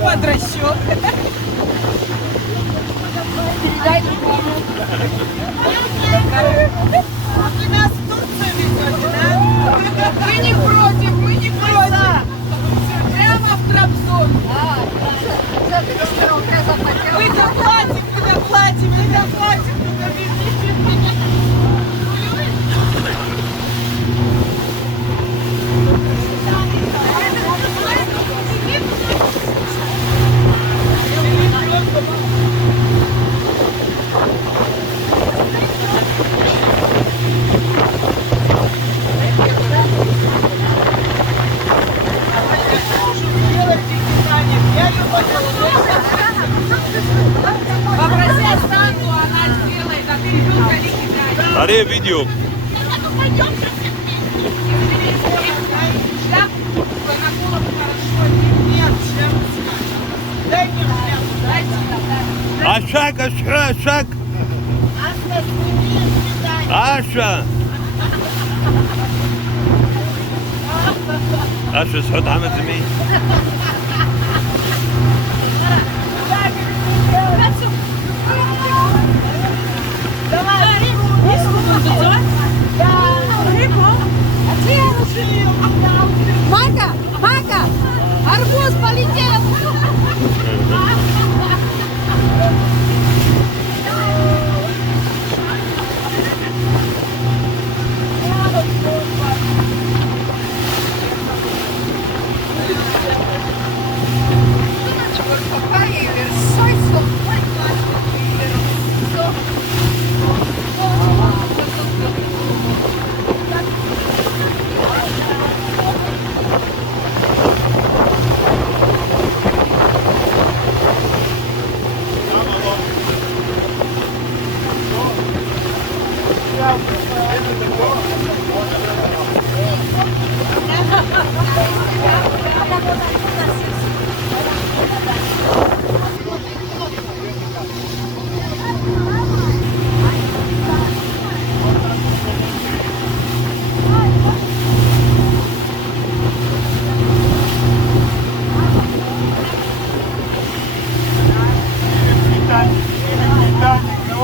под расчет. Передай другому. Вы нас в Турцию везете, да? Мы не против, мы не против. Прямо в Трабзон. Мы доплатим, мы доплатим, мы доплатим. Попроси Останку, она сделает, а ты ребенка не кидай. Аре, видео. Шляпу на голову хорошо. Нет, шляпу. Дай мне шляпу, дай сюда. Ашак, ашак. Аста, сними, кидай. Аша. Аша, сход عمل زميل. Марка, Марка, арбуз полетел.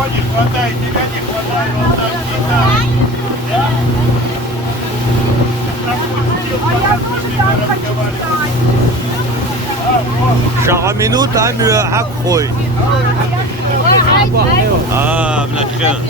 Не хватает, тебя не хватает, вот так Шагаминут амю акхой. Бнатхан.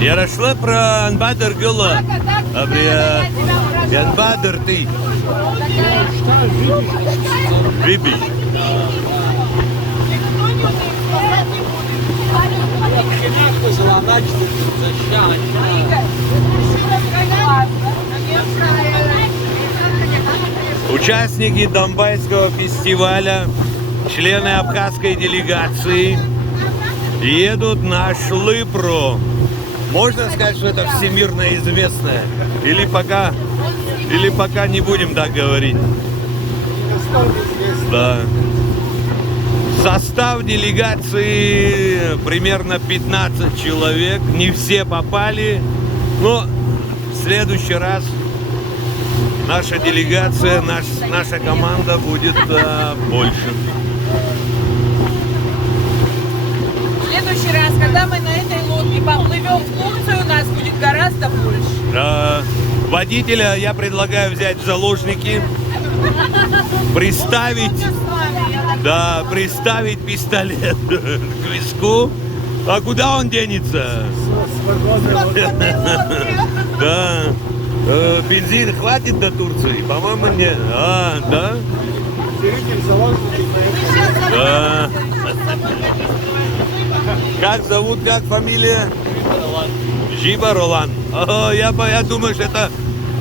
Ярашла про Анбадр Гула. Анбадр ты. Рибиш. Участники Донбайского фестиваля, члены абхазской делегации едут на Шлыпру. Можно сказать, что это всемирно известное? Или пока не будем так говорить? Да. Состав делегации примерно 15 человек. Не все попали, но в следующий раз наша делегация, наша команда будет больше. В следующий раз, когда мы на этой лодке поплывем в Турцию, нас будет гораздо больше. Водителя я предлагаю взять в заложники, приставить. Да, приставить пистолет к виску. А куда он денется? Да. Бензин хватит до Турции? По-моему, нет. А, да? Да. Как зовут, как фамилия? Жиба Ролан. О, я думаю, что это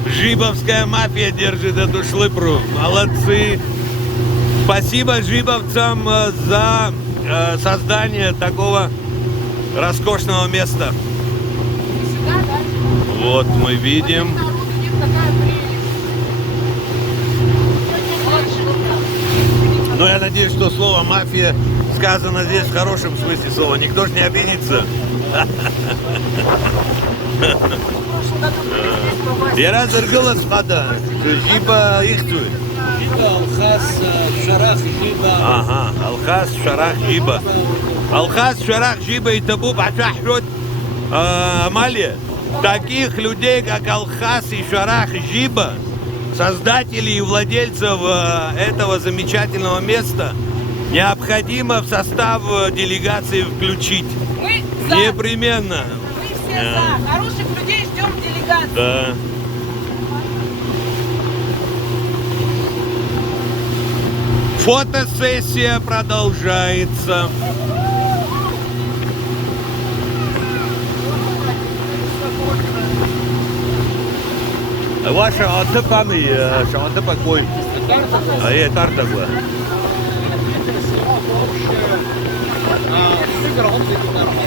жибовская мафия держит эту шлыпру. Молодцы. Спасибо жибовцам за создание такого роскошного места. Вот мы видим. Но я надеюсь, что слово «мафия» сказано здесь в хорошем смысле слова. Никто же не обидится. Я голос вода. Жиба ихтует. Ага, Алхас, Шарах, Жиба. Алхас, Шарах, Жиба и Табу, Бачахрут, Амалия. Таких людей, как Алхас и Шарах, Жиба, создателей и владельцев этого замечательного места, необходимо в состав делегации включить. Мы за. Непременно. Мы все за. Хороших людей ждем в делегации. Да. Фотосессия продолжается. Ваша отдыхами, отдых какой? А я тартагла.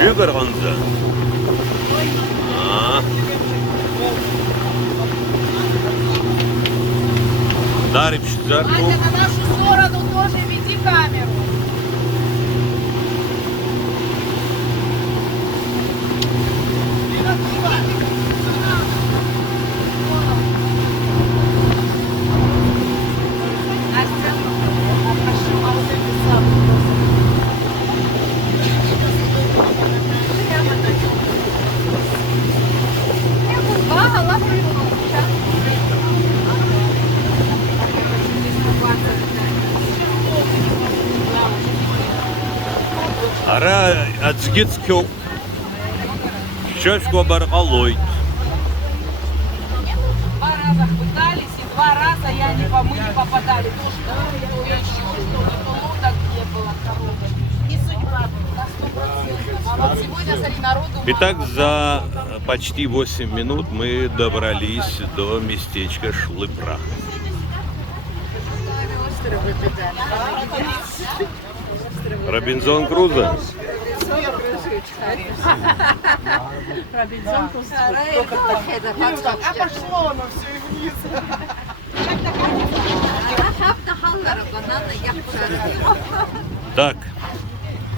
Шугарганза. Дарip шизарку. Ася, на нашу сторону тоже веди камеру. Настя, прошу вас Ара ацгицкё. Щёчко баралой. 2 раза пытались, и 2 раза мы не попадали. То, что еще что-то, лодок не было, коробок. Не судьба, на 100%. А вот сегодня, смотри, народу мало. Итак, за почти 8 минут мы добрались до местечка Шлыпра. Робинзон Крузо. А пошло оно все и вниз. Так,